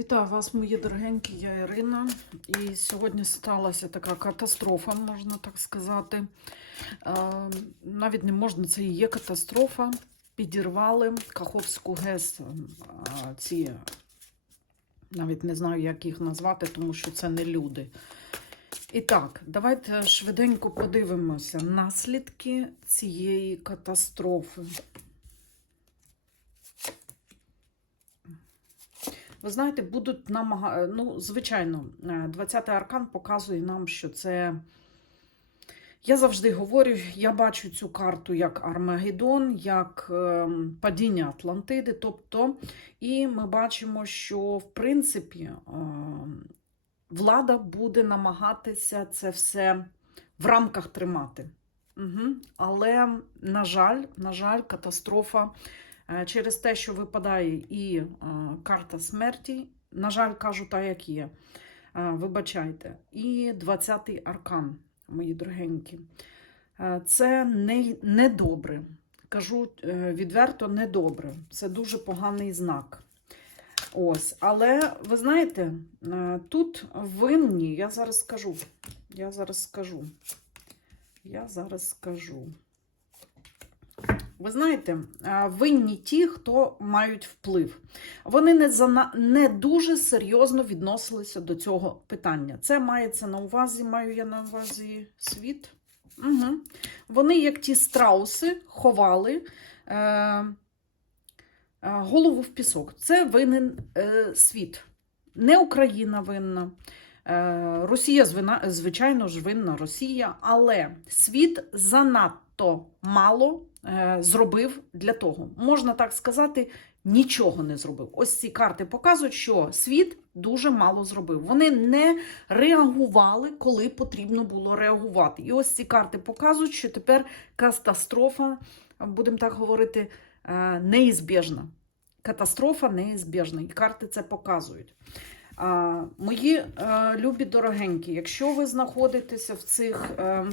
Вітаю вас, мої дорогенькі, я Ірина. І сьогодні сталася така катастрофа, можна так сказати. Навіть не можна, це і є катастрофа. Підірвали Каховську ГЕС. Ці навіть не знаю, як їх назвати, тому що це не люди. І так, давайте швиденько подивимося наслідки цієї катастрофи. Ви знаєте, будуть намага... Ну, звичайно, 20-й аркан показує нам, що це. Я завжди говорю, я бачу цю карту як Армагеддон, як е, падіння Атлантиди. Тобто, і ми бачимо, що в принципі е, влада буде намагатися це все в рамках тримати. Угу. Але, на жаль, на жаль, катастрофа Е, через те, що випадає і е, карта смерті, на жаль, кажу так, як є. Е, Вибачайте. І 20-й аркан, мої дорогенькі. Е, Це не, не. Кажу е, відверто, не добре. Це дуже поганий знак. Ось, але ви знаєте, е, тут винні, я зараз скажу. Я зараз скажу. Я зараз скажу. Ви знаєте, винні ті, хто мають вплив. Вони не, зана... не дуже серйозно відносилися до цього питання. Це мається на увазі, маю я на увазі світ. Угу. Вони, як ті страуси, ховали е... е, голову в пісок. Це винен е... світ. Не Україна винна. Е, Росія, звина- звичайно ж, винна Росія, але світ занадто мало е, зробив для того. Можна так сказати, нічого не зробив. Ось ці карти показують, що світ дуже мало зробив. Вони не реагували, коли потрібно було реагувати. І ось ці карти показують, що тепер катастрофа, будемо так говорити, е, неізбіжна. Катастрофа неізбіжна. І карти це показують. Мої е, любі дорогенькі, якщо ви знаходитеся в цих е, е,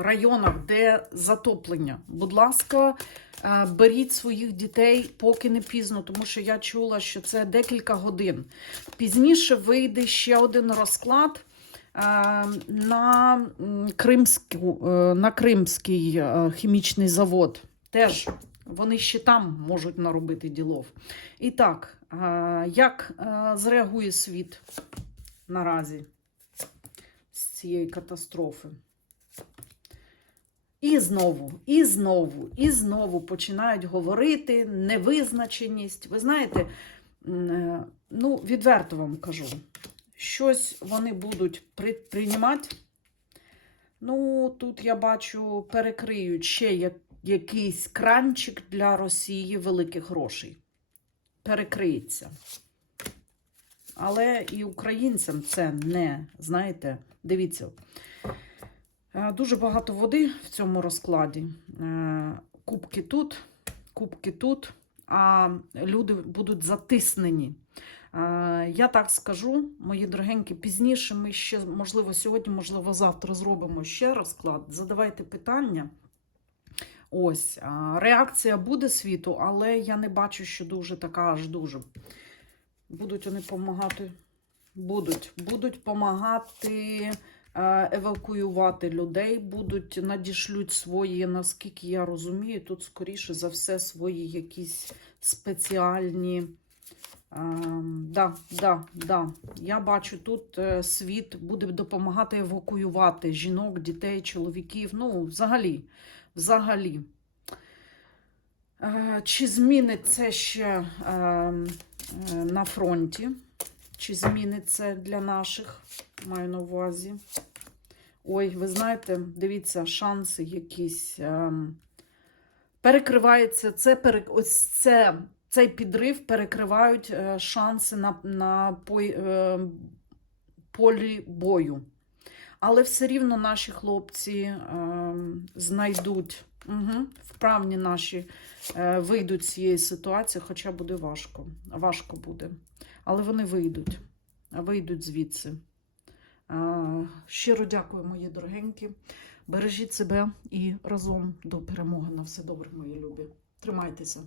районах, де затоплення, будь ласка, беріть своїх дітей, поки не пізно, тому що я чула, що це декілька годин. Пізніше вийде ще один розклад. На, Кримську, на Кримський хімічний завод. Теж вони ще там можуть наробити ділов. І так, е, як е, зреагує світ наразі з цієї катастрофи? І знову, і знову, і знову починають говорити невизначеність. Ви знаєте, е, ну, відверто вам кажу, щось вони будуть приймати. Ну, тут я бачу, перекриють ще як, якийсь кранчик для Росії великих грошей. Перекриється. Але і українцям це не, знаєте, дивіться, е, дуже багато води в цьому розкладі. Е, Кубки тут, кубки тут, а люди будуть затиснені. Е, Я так скажу, мої дорогенькі, пізніше ми ще, можливо, сьогодні, можливо, завтра зробимо ще розклад. Задавайте питання. Ось, реакція буде світу, але я не бачу, що дуже така аж дуже. Будуть вони допомагати. Будуть, будуть допомагати евакуювати людей, будуть надішлють свої, наскільки я розумію, тут, скоріше за все, свої якісь спеціальні. Ем, да, да, да. Я бачу, тут е, світ буде допомагати евакуювати жінок, дітей, чоловіків. Ну, взагалі, взагалі. Е, Чи зміниться ще е, е, на фронті? Чи зміниться для наших? Маю на увазі. Ой, ви знаєте, дивіться, шанси якісь. Перекривається це, ось це, цей підрив перекривають шанси на, на полі бою. Але все рівно наші хлопці е, знайдуть, угу, вправні наші е, вийдуть з цієї ситуації, хоча буде важко. Важко буде. Але вони вийдуть, вийдуть звідси. Е, Щиро дякую, мої дорогенькі. Бережіть себе і разом до перемоги. На все добре, мої любі. Тримайтеся.